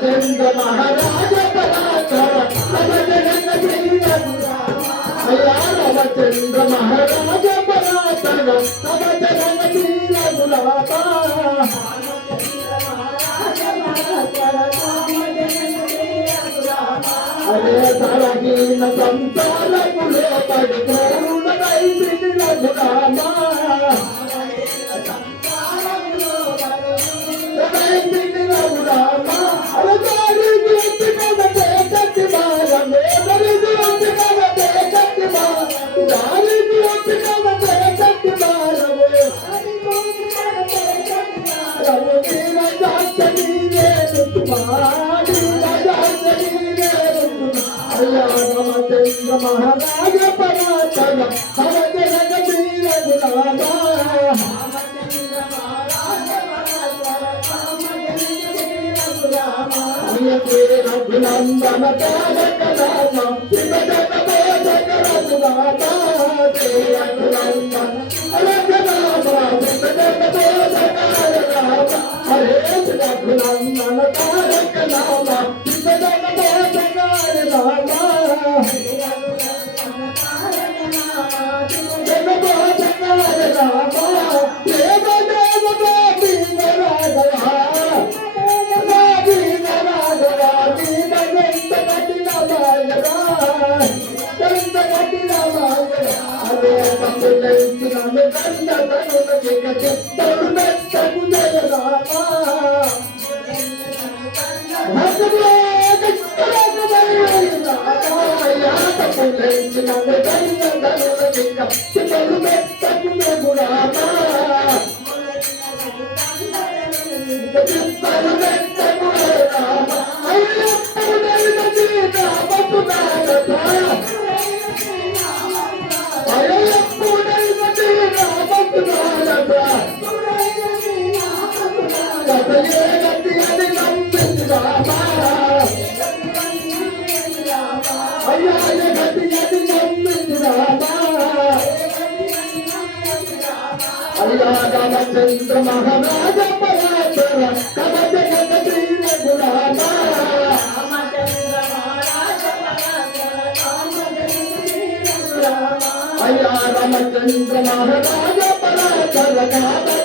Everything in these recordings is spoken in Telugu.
చంద్ర మహారాజ పరాతర తమ జగన మహారాజపరాచల హర జగత వీర అభినందన చెప్తాను రాగల చంద్ర మహారాజ పరాచర కమట జగ ప్రియ గుణామ అయ్యా రామచంద్ర మహారాజ పరాచర కామ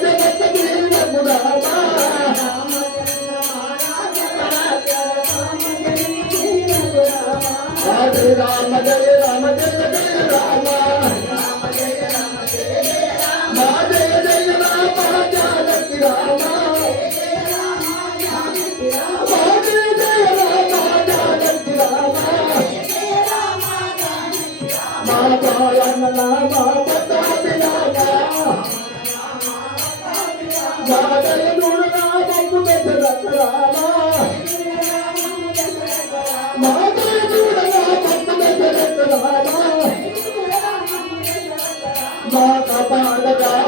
Bye.